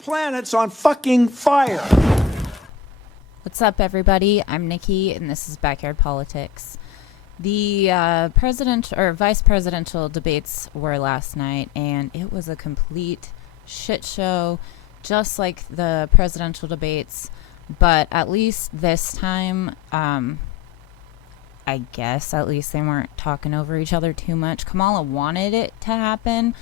planet's on fucking fire. What's up, everybody? I'm Nikki, and this is Backyard Politics. The president or vice presidential debates were last night, and it was a complete shit show, just like the presidential debates. But at least this time, I guess at least they weren't talking over each other too much. Kamala wanted it to happen,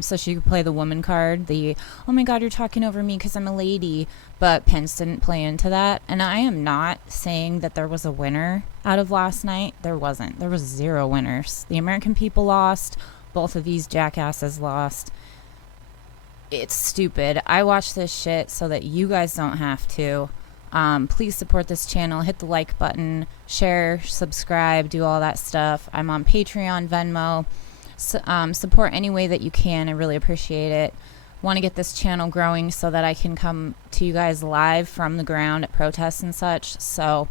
so she could play the woman card, the, oh my god, you're talking over me because I'm a lady. But Pence didn't play into that. And I am not saying that there was a winner out of last night. There wasn't. There was zero winners. The American people lost. Both of these jackasses lost. It's stupid. I watch this shit so that you guys don't have to. Please support this channel. Hit the like button. Share, subscribe, do all that stuff. I'm on Patreon, Venmo. Support any way that you can. I really appreciate it. Want to get this channel growing so that I can come to you guys live from the ground at protests and such. So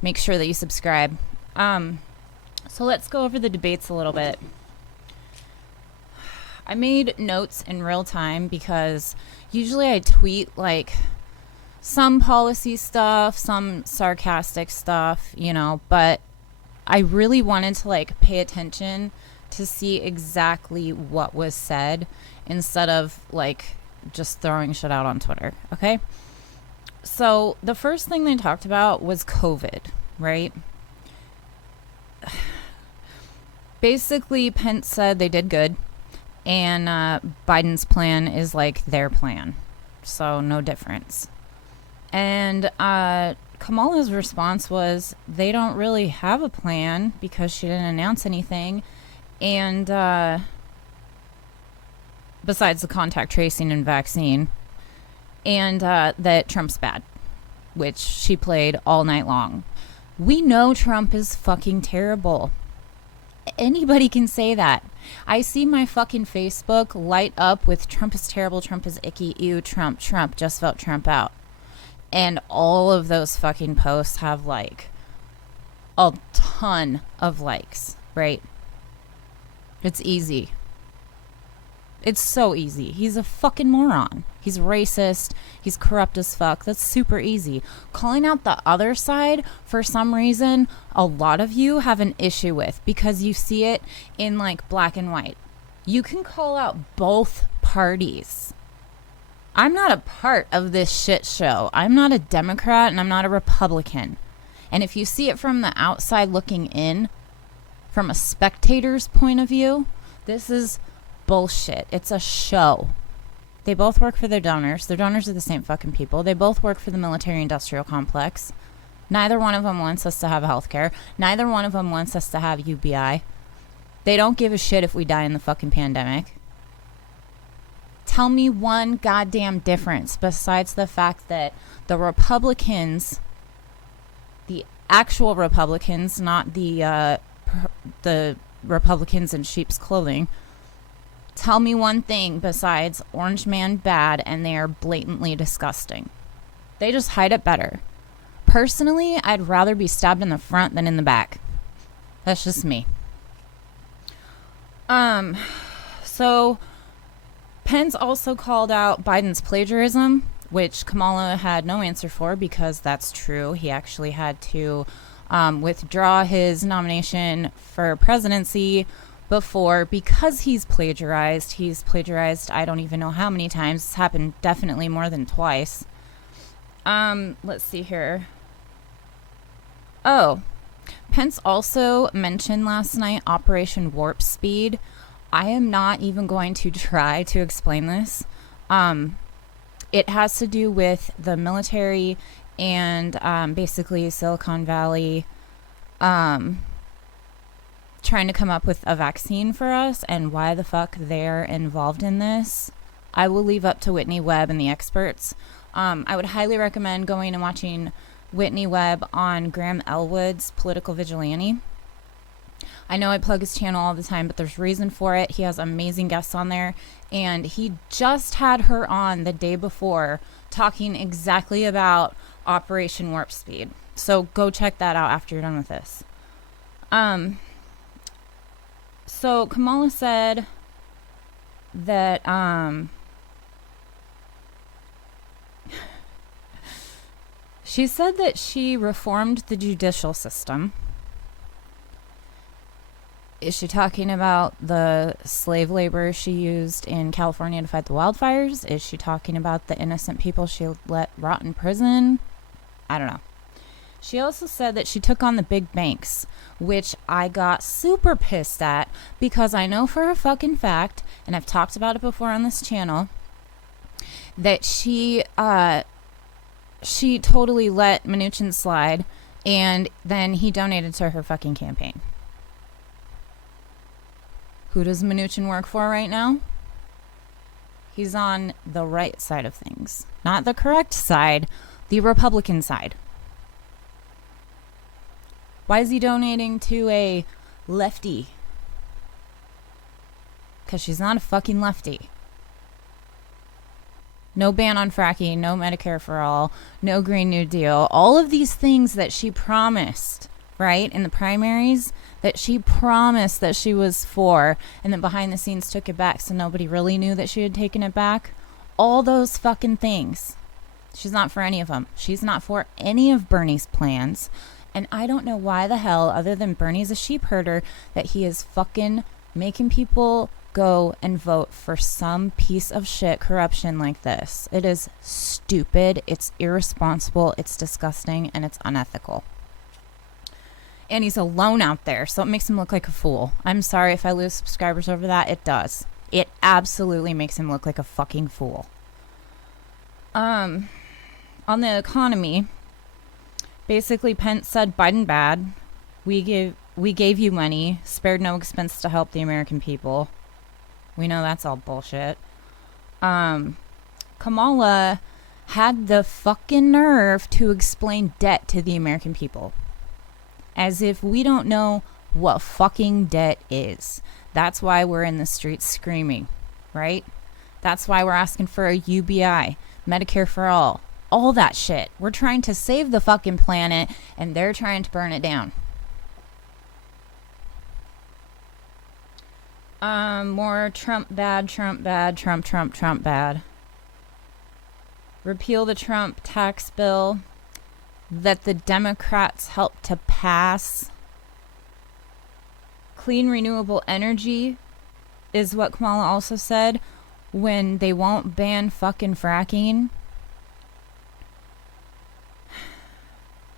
make sure that you subscribe. So let's go over the debates a little bit. I made notes in real time because usually I tweet like some policy stuff, some sarcastic stuff, you know, but I really wanted to like pay attention to see exactly what was said instead of like just throwing shit out on Twitter. Okay. So the first thing they talked about was COVID, right? Basically, Pence said they did good, and Biden's plan is like their plan. So no difference. And Kamala's response was they don't really have a plan because she didn't announce anything. And besides the contact tracing and vaccine, and that Trump's bad, which she played all night long. We know Trump is fucking terrible. Anybody can say that. I see my fucking Facebook light up with Trump is terrible, Trump is icky, ew, Trump, just vote Trump out. And all of those fucking posts have like a ton of likes, right? It's easy. It's so easy. He's a fucking moron. He's racist. He's corrupt as fuck. That's super easy. Calling out the other side, for some reason, a lot of you have an issue with because you see it in like black and white. You can call out both parties. I'm not a part of this shit show. I'm not a Democrat and I'm not a Republican. And if you see it from the outside looking in, from a spectator's point of view, this is bullshit. It's a show. They both work for their donors. Their donors are the same fucking people. They both work for the military-industrial complex. Neither one of them wants us to have health care. Neither one of them wants us to have UBI. They don't give a shit if we die in the fucking pandemic. Tell me one goddamn difference besides the fact that the Republicans, the actual Republicans, not the Republicans in sheep's clothing, tell me one thing besides Orange Man bad and they are blatantly disgusting. They just hide it better. Personally, I'd rather be stabbed in the front than in the back. That's just me. So Pence also called out Biden's plagiarism, which Kamala had no answer for because that's true. He actually had to withdraw his nomination for presidency before because he's plagiarized. He's plagiarized I don't even know how many times. It's happened definitely more than twice. Let's see here. Oh, Pence also mentioned last night Operation Warp Speed. I am not even going to try to explain this. It has to do with the military and basically Silicon Valley trying to come up with a vaccine for us and why the fuck they're involved in this. I will leave up to Whitney Webb and the experts. I would highly recommend going and watching Whitney Webb on Graham Elwood's Political Vigilante. I know I plug his channel all the time, but there's reason for it. He has amazing guests on there, and he just had her on the day before talking exactly about Operation Warp Speed. So go check that out after you're done with this. So Kamala said that She said that she reformed the judicial system. Is she talking about the slave labor she used in California to fight the wildfires? Is she talking about the innocent people she let rot in prison? I don't know. She also said that she took on the big banks, which I got super pissed at because I know for a fucking fact, and I've talked about it before on this channel, that she totally let Mnuchin slide, and then he donated to her fucking campaign. Who does Mnuchin work for right now? He's on the right side of things. Not the correct side, the Republican side. Why is he donating to a lefty? Because she's not a fucking lefty. No ban on fracking, no Medicare for all, no Green New Deal. All of these things that she promised, right, in the primaries, that she promised that she was for, and then behind the scenes took it back so nobody really knew that she had taken it back. All those fucking things. She's not for any of them. She's not for any of Bernie's plans. And I don't know why the hell, other than Bernie's a sheep herder, that he is fucking making people go and vote for some piece of shit corruption like this. It is stupid, it's irresponsible, it's disgusting, and it's unethical. And he's alone out there, so it makes him look like a fool. I'm sorry if I lose subscribers over that. It does. It absolutely makes him look like a fucking fool. On the economy, basically Pence said Biden bad. We gave you money, spared no expense to help the American people. We know that's all bullshit. Kamala had the fucking nerve to explain debt to the American people. As if we don't know what fucking debt is. That's why we're in the streets screaming, right? That's why we're asking for a UBI, Medicare for all that shit. We're trying to save the fucking planet, and they're trying to burn it down. More Trump bad, Trump bad. Repeal the Trump tax bill that the Democrats helped to pass. Clean renewable energy is what Kamala also said, when they won't ban fucking fracking.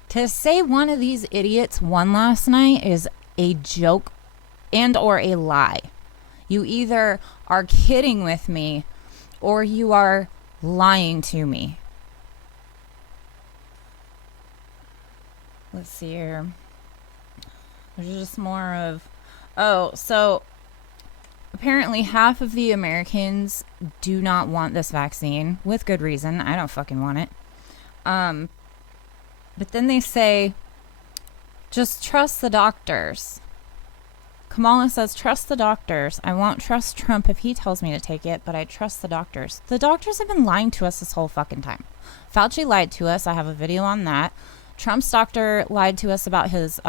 To say one of these idiots won last night is a joke and or a lie. You either are kidding with me or you are lying to me. Let's see here. There's just more of... Oh, so apparently half of the Americans do not want this vaccine, with good reason. I don't fucking want it. But then they say, just trust the doctors. Kamala says, trust the doctors. I won't trust Trump if he tells me to take it, but I trust the doctors. The doctors have been lying to us this whole fucking time. Fauci lied to us. I have a video on that. Trump's doctor lied to us about his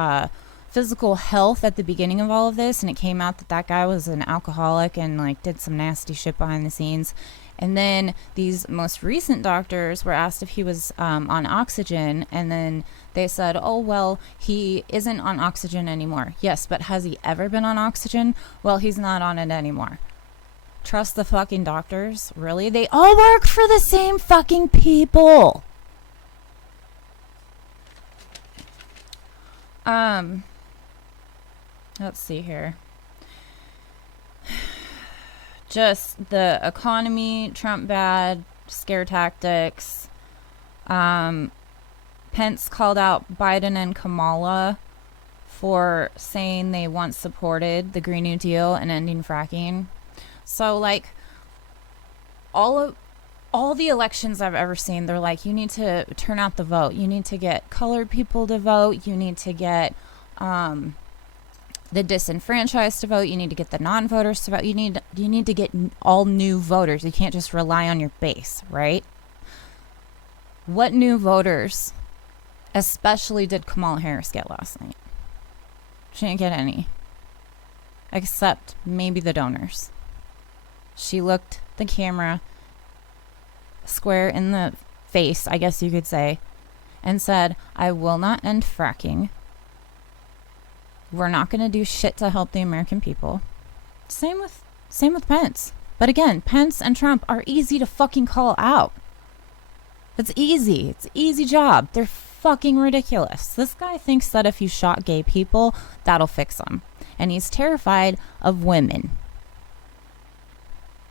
physical health at the beginning of all of this, and it came out that that guy was an alcoholic and like did some nasty shit behind the scenes. And then these most recent doctors were asked if he was on oxygen, and then they said, oh, well, he isn't on oxygen anymore. Yes, but has he ever been on oxygen? Well, he's not on it anymore. Trust the fucking doctors? Really? They all work for the same fucking people. Let's see here. Just the economy, Trump bad, scare tactics. Pence called out Biden and Kamala for saying they once supported the Green New Deal and ending fracking. So, like, all the elections I've ever seen, they're like, you need to turn out the vote. You need to get colored people to vote. You need to get the disenfranchised to vote. You need to get the non-voters to vote. You need to get all new voters. You can't just rely on your base, right? What new voters, especially, did Kamala Harris get last night? She didn't get any, except maybe the donors. She looked the camera square in the face, I guess you could say, and said, I will not end fracking. We're not going to do shit to help the American people. Same with Pence. But again, Pence and Trump are easy to fucking call out. It's easy. It's an easy job. They're fucking ridiculous. This guy thinks that if you shot gay people, that'll fix them. And he's terrified of women.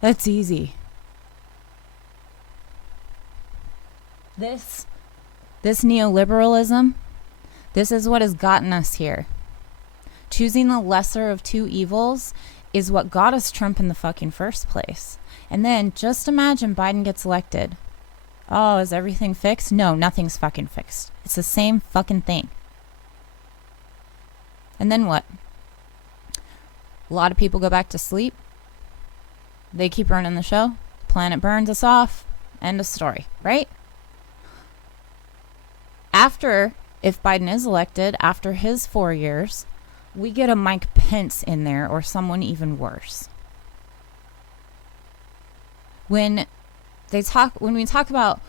That's easy. This neoliberalism, this is what has gotten us here. Choosing the lesser of two evils is what got us Trump in the fucking first place. And then just imagine Biden gets elected. Oh, is everything fixed? No, nothing's fucking fixed. It's the same fucking thing. And then what? A lot of people go back to sleep. They keep running the show. The planet burns us off. End of story, right? After, if Biden is elected, after his 4 years, we get a Mike Pence in there or someone even worse. When we talk about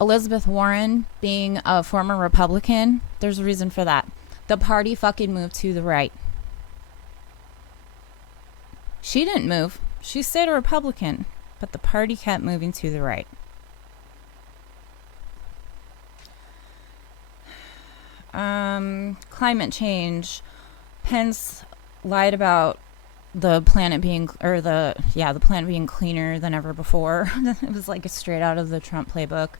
Elizabeth Warren being a former Republican, there's a reason for that. The party fucking moved to the right. She didn't move. She stayed a Republican, but the party kept moving to the right. Climate change. Pence lied about the planet being cleaner than ever before. It was like straight out of the Trump playbook.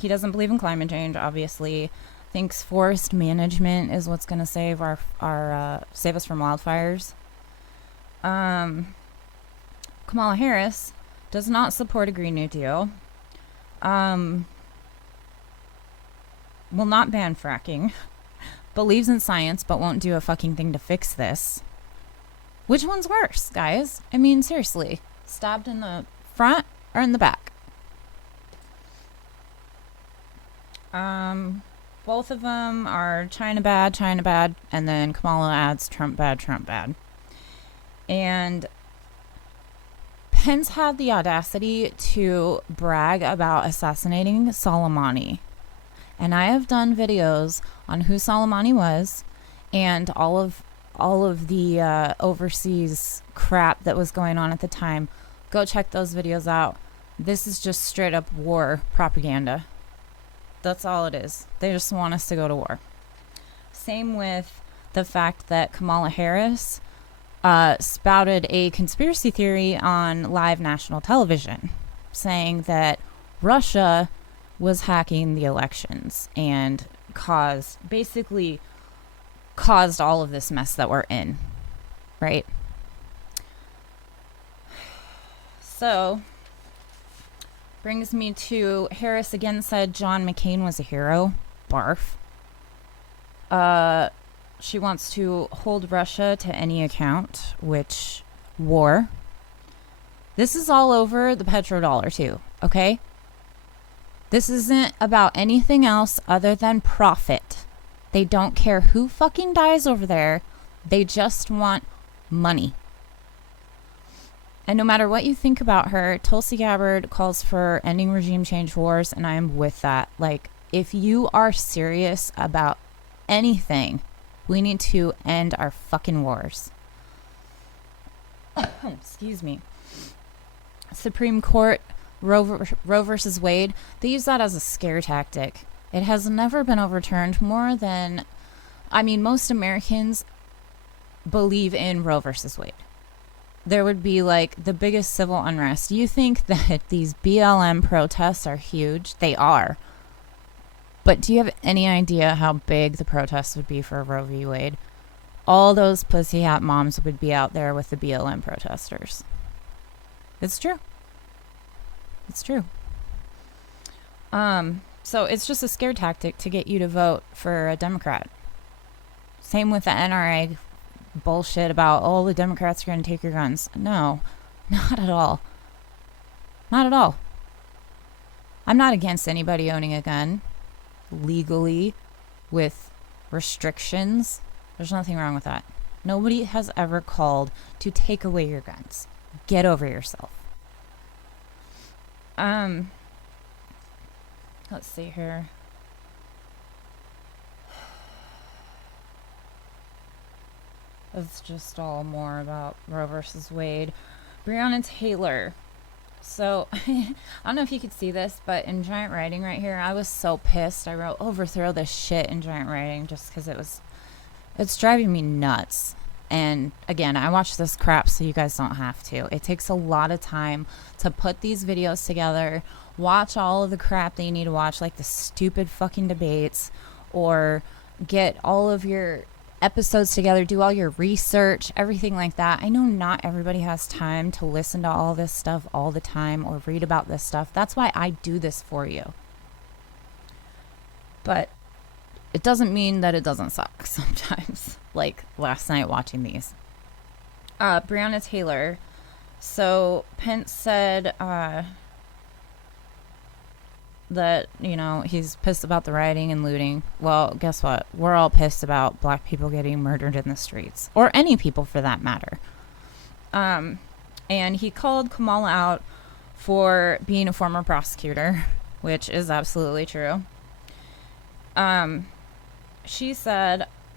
He doesn't believe in climate change, obviously. Thinks forest management is what's going to save save us from wildfires. Kamala Harris does not support a Green New Deal. Will not ban fracking. Believes in science but won't do a fucking thing to fix this. Which one's worse, guys? I mean, seriously. Stabbed in the front or in the back? Both of them are China bad, and then Kamala adds Trump bad. And Pence had the audacity to brag about assassinating Soleimani. And I have done videos on who Soleimani was and all of the overseas crap that was going on at the time. Go check those videos out. This is just straight up war propaganda. That's all it is. They just want us to go to war. Same with the fact that Kamala Harris spouted a conspiracy theory on live national television, saying that Russia was hacking the elections and caused all of this mess that we're in, right? So, brings me to Harris again said John McCain was a hero. Barf. She wants to hold Russia to any account, which war. This is all over the petrodollar too, okay? This isn't about anything else other than profit. They don't care who fucking dies over there. They just want money. And no matter what you think about her, Tulsi Gabbard calls for ending regime change wars, and I am with that. Like, if you are serious about anything, we need to end our fucking wars. Excuse me. Supreme Court, Roe versus Wade, they use that as a scare tactic. It has never been overturned more than, most Americans believe in Roe versus Wade. There would be like the biggest civil unrest. You think that these BLM protests are huge? They are. But do you have any idea how big the protests would be for Roe v. Wade? All those pussy hat moms would be out there with the BLM protesters. It's true. It's true. So it's just a scare tactic to get you to vote for a Democrat. Same with the NRA bullshit about, the Democrats are going to take your guns. No, not at all. Not at all. I'm not against anybody owning a gun legally with restrictions. There's nothing wrong with that. Nobody has ever called to take away your guns. Get over yourself. Let's see here. It's just all more about Roe versus Wade. Breonna Taylor. So, I don't know if you could see this, but in giant writing right here, I was so pissed. I wrote, overthrow this shit in giant writing just because it's driving me nuts. And again, I watch this crap so you guys don't have to. It takes a lot of time to put these videos together, watch all of the crap that you need to watch, like the stupid fucking debates, or get all of your episodes together, do all your research, everything like that. I know not everybody has time to listen to all this stuff all the time or read about this stuff. That's why I do this for you. But it doesn't mean that it doesn't suck sometimes. Like last night watching these. Breonna Taylor. So Pence said that, you know, he's pissed about the rioting and looting. Well, guess what? We're all pissed about black people getting murdered in the streets. Or any people for that matter. And he called Kamala out for being a former prosecutor, which is absolutely true.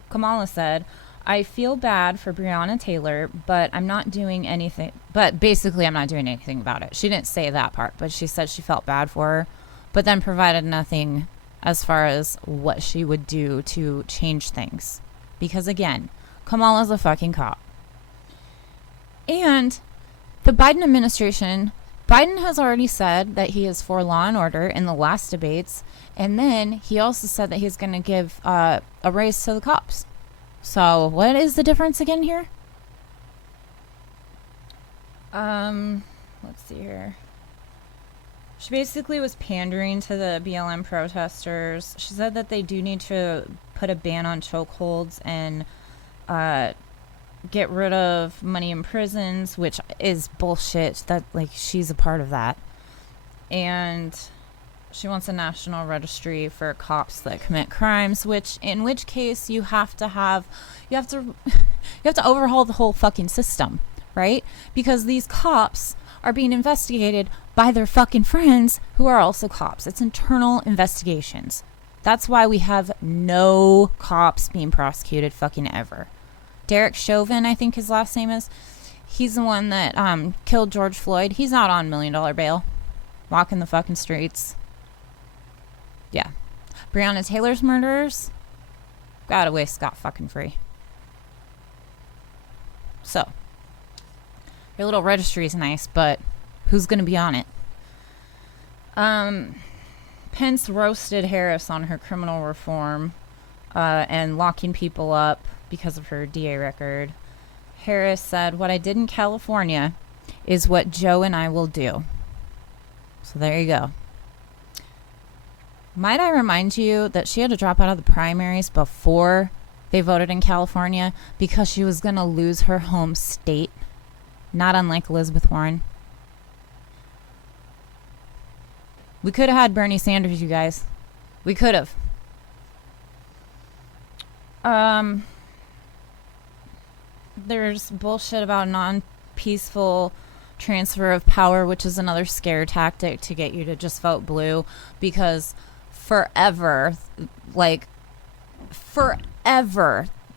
Kamala said, I feel bad for Breonna Taylor, but I'm not doing anything. But basically, I'm not doing anything about it. She didn't say that part, but she said she felt bad for her, but then provided nothing as far as what she would do to change things. Because again, Kamala's a fucking cop. And the Biden administration, Biden has already said that he is for law and order in the last debates. And then he also said that he's going to give a raise to the cops. So what is the difference again here? Let's see here. She basically was pandering to the BLM protesters. She said that they do need to put a ban on chokeholds and get rid of money in prisons, which is bullshit. That, like, she's a part of that. And she wants a national registry for cops that commit crimes, in which case you have to overhaul the whole fucking system, right? Because these cops are being investigated by their fucking friends who are also cops. It's internal investigations. That's why we have no cops being prosecuted fucking ever. Derek Chauvin, I think his last name is. He's the one that killed George Floyd. He's not on $1 million bail. Walking the fucking streets. Yeah. Breonna Taylor's murderers got away scot-fucking free. So, your little registry is nice, but who's going to be on it? Pence roasted Harris on her criminal reform and locking people up because of her DA record. Harris said, what I did in California is what Joe and I will do. So there you go. Might I remind you that she had to drop out of the primaries before they voted in California because she was going to lose her home state, not unlike Elizabeth Warren. We could have had Bernie Sanders, you guys. We could have. There's bullshit about non-peaceful transfer of power, which is another scare tactic to get you to just vote blue, because forever,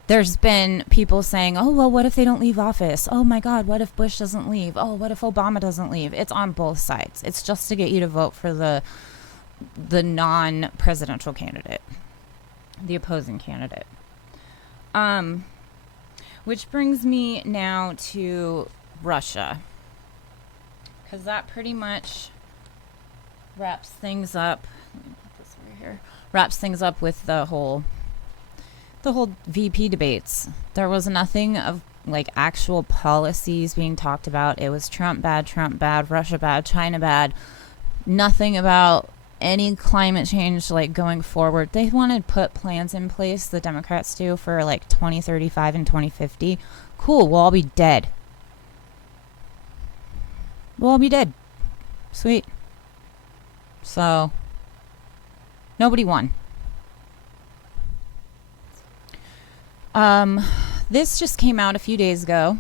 there's been people saying, oh, well, what if they don't leave office? Oh my God, what if Bush doesn't leave? Oh, what if Obama doesn't leave? It's on both sides. It's just to get you to vote for the non-presidential candidate, the opposing candidate. Which brings me now to Russia, because that pretty much wraps things up. Let me put this over here. Wraps things up with the whole VP debates. There was nothing of like actual policies being talked about. It was Trump bad, Russia bad, China bad. Nothing about any climate change like going forward. They want to put plans in place, the Democrats do, for like 2035 and 2050. Cool, we'll all be dead. We'll all be dead. Sweet. So, nobody won. This just came out a few days ago,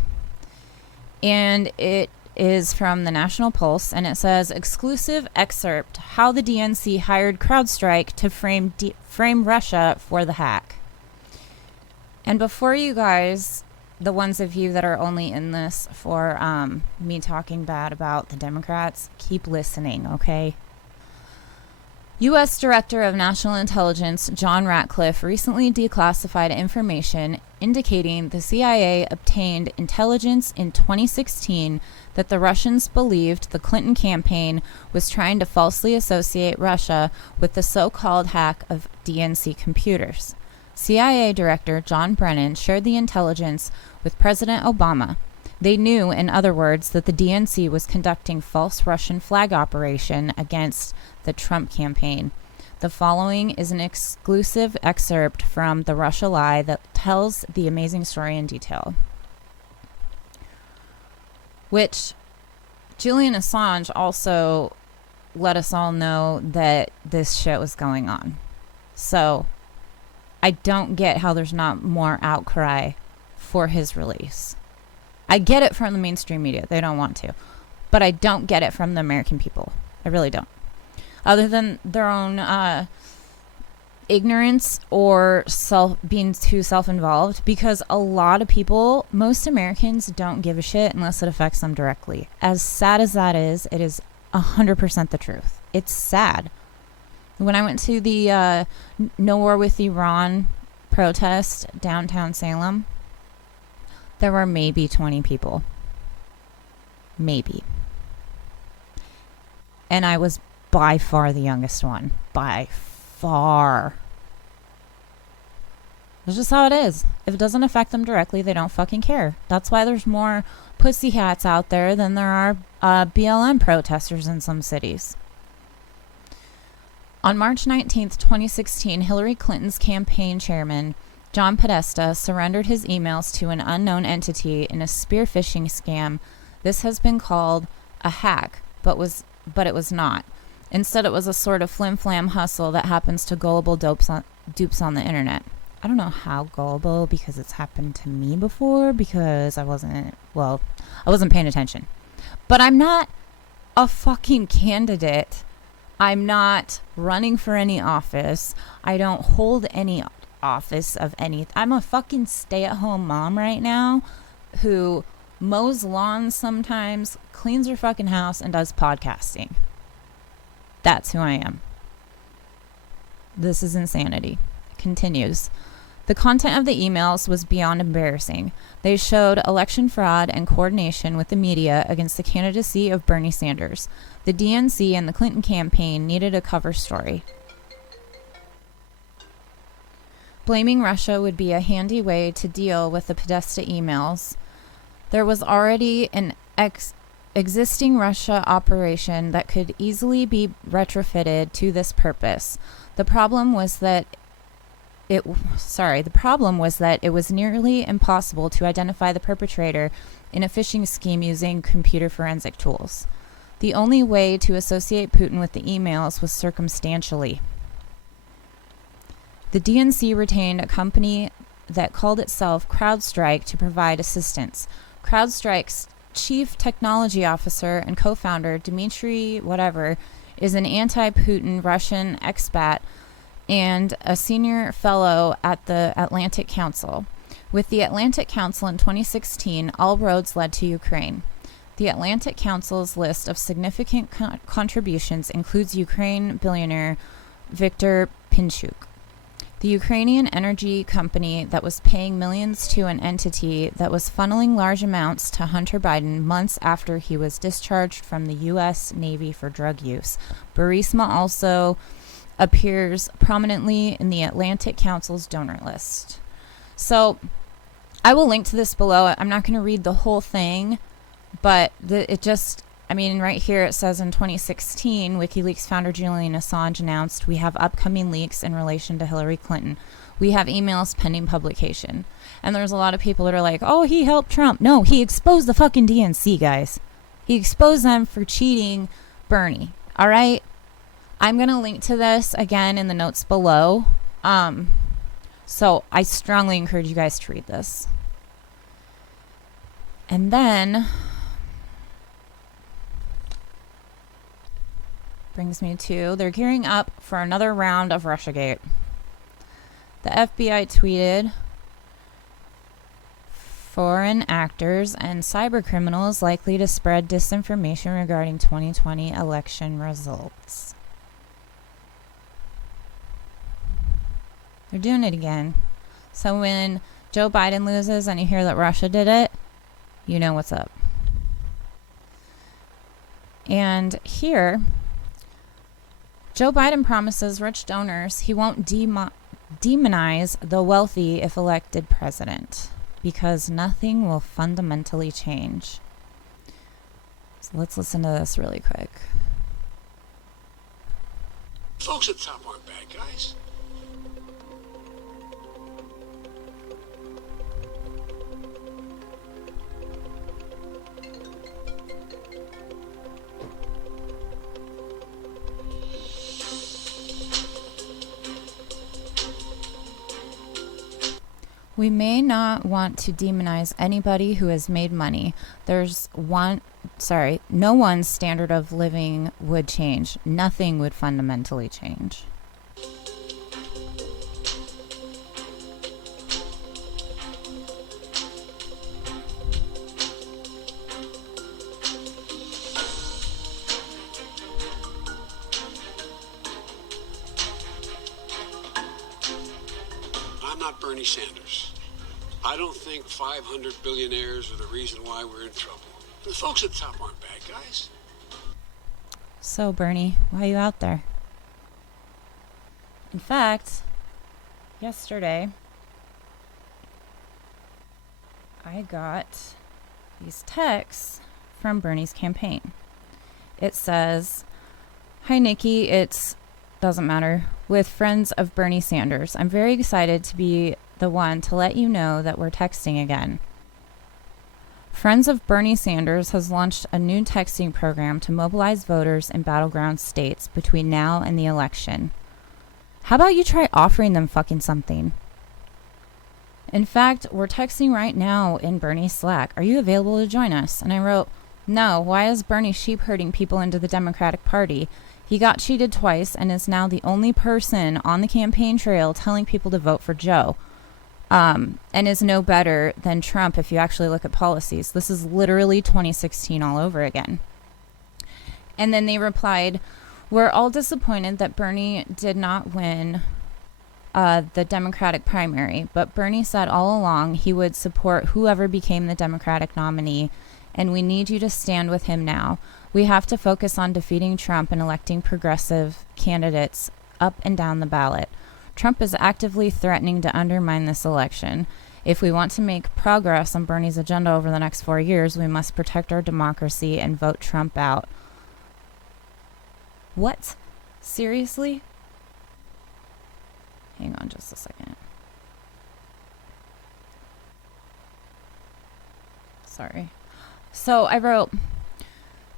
and it is from the National Pulse, and it says, exclusive excerpt, how the DNC hired CrowdStrike to frame Russia for the hack. And before you guys the ones of you that are only in this for me talking bad about the Democrats, keep listening, okay? U.S. Director of National Intelligence John Ratcliffe recently declassified information indicating the CIA obtained intelligence in 2016 that the Russians believed the Clinton campaign was trying to falsely associate Russia with the so-called hack of DNC computers. CIA Director John Brennan shared the intelligence with President Obama. They knew, in other words, that the DNC was conducting false Russian flag operation against the Trump campaign. The following is an exclusive excerpt from The Russia Lie that tells the amazing story in detail. Which Julian Assange also let us all know that this shit was going on. So I don't get how there's not more outcry for his release. I get it from the mainstream media. They don't want to. But I don't get it from the American people. I really don't. Other than their own ignorance or being too self-involved, because a lot of people, most Americans, don't give a shit unless it affects them directly. As sad as that is, it is 100% the truth. It's sad. When I went to the No War with Iran protest downtown Salem, there were maybe 20 people. Maybe. And I was by far the youngest one. By far. That's just how it is. If it doesn't affect them directly, they don't fucking care. That's why there's more pussy hats out there than there are BLM protesters in some cities. On March 19th, 2016, Hillary Clinton's campaign chairman, John Podesta, surrendered his emails to an unknown entity in a spear phishing scam. This has been called a hack, but it was not. Instead, it was a sort of flim-flam hustle that happens to gullible dupes on the internet. I don't know how gullible, because it's happened to me before, because I wasn't paying attention. But I'm not a fucking candidate. I'm not running for any office. I don't hold any office of any. I'm a fucking stay-at-home mom right now who mows lawns sometimes, cleans her fucking house, and does podcasting. That's who I am. This is insanity. It continues. The content of the emails was beyond embarrassing. They showed election fraud and coordination with the media against the candidacy of Bernie Sanders. The DNC and the Clinton campaign needed a cover story. Blaming Russia would be a handy way to deal with the Podesta emails. There was already an existing Russia operation that could easily be retrofitted to this purpose. The problem was that it was nearly impossible to identify the perpetrator in a phishing scheme using computer forensic tools. The only way to associate Putin with the emails was circumstantially. The DNC retained a company that called itself CrowdStrike to provide assistance. CrowdStrike's chief technology officer and co-founder, Dmitry whatever, is an anti-Putin Russian expat and a senior fellow at the Atlantic Council. With the Atlantic Council in 2016, all roads led to Ukraine. The Atlantic Council's list of significant contributions includes Ukraine billionaire Viktor Pinchuk. The Ukrainian energy company that was paying millions to an entity that was funneling large amounts to Hunter Biden months after he was discharged from the U.S. Navy for drug use. Burisma also appears prominently in the Atlantic Council's donor list. So I will link to this below. I'm not going to read the whole thing, but right here it says in 2016, WikiLeaks founder Julian Assange announced, "We have upcoming leaks in relation to Hillary Clinton. We have emails pending publication." And there's a lot of people that are like, oh, he helped Trump. No, he exposed the fucking DNC, guys. He exposed them for cheating Bernie. All right? I'm going to link to this again in the notes below. So I strongly encourage you guys to read this. And then brings me to, they're gearing up for another round of Russiagate. The FBI tweeted, foreign actors and cyber criminals likely to spread disinformation regarding 2020 election results. They're doing it again. So when Joe Biden loses and you hear that Russia did it, you know what's up. And here, Joe Biden promises rich donors he won't demonize the wealthy if elected president, because nothing will fundamentally change. So let's listen to this really quick. Folks at the top aren't bad guys. We may not want to demonize anybody who has made money. No one's standard of living would change. Nothing would fundamentally change. I'm not Bernie Sanders. I don't think 500 billionaires are the reason why we're in trouble. The folks at the top aren't bad guys. So, Bernie, why are you out there? In fact, yesterday, I got these texts from Bernie's campaign. It says, "Hi, Nikki, doesn't matter, with friends of Bernie Sanders. I'm very excited to be the one to let you know that we're texting again. Friends of Bernie Sanders has launched a new texting program to mobilize voters in battleground states between now and the election. How about you try offering them fucking something? In fact, we're texting right now in Bernie's Slack. Are you available to join us?" And I wrote, "No, why is Bernie sheep herding people into the Democratic Party? He got cheated twice and is now the only person on the campaign trail telling people to vote for Joe. And is no better than Trump if you actually look at policies. This is literally 2016 all over again." And then they replied, "We're all disappointed that Bernie did not win the Democratic primary, but Bernie said all along he would support whoever became the Democratic nominee, and we need you to stand with him now. We have to focus on defeating Trump and electing progressive candidates up and down the ballot. Trump is actively threatening to undermine this election. If we want to make progress on Bernie's agenda over the next 4 years, we must protect our democracy and vote Trump out." What? Seriously? Hang on just a second. Sorry. So I wrote,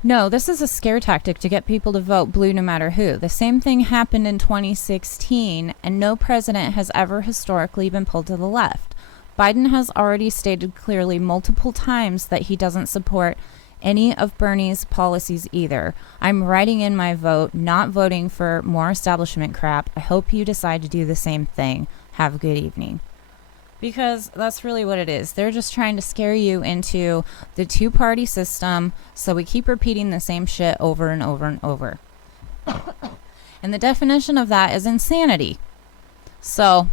"No, this is a scare tactic to get people to vote blue no matter who. The same thing happened in 2016, and no president has ever historically been pulled to the left. Biden has already stated clearly multiple times that he doesn't support any of Bernie's policies either. I'm writing in my vote, not voting for more establishment crap. I hope you decide to do the same thing. Have a good evening." Because that's really what it is. They're just trying to scare you into the two-party system, so we keep repeating the same shit over and over and over. And the definition of that is insanity. So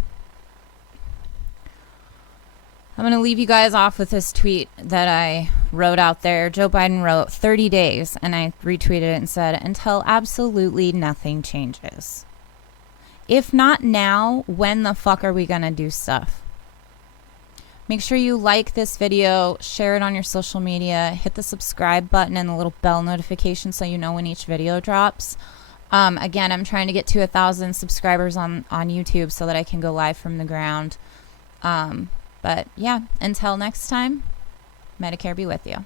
I'm going to leave you guys off with this tweet that I wrote out there. Joe Biden wrote 30 days, and I retweeted it and said, "Until absolutely nothing changes. If not now, when the fuck are we going to do stuff?" Make sure you like this video, share it on your social media, hit the subscribe button and the little bell notification so you know when each video drops. Again, I'm trying to get to 1,000 subscribers on YouTube so that I can go live from the ground. But yeah, until next time, Medicare be with you.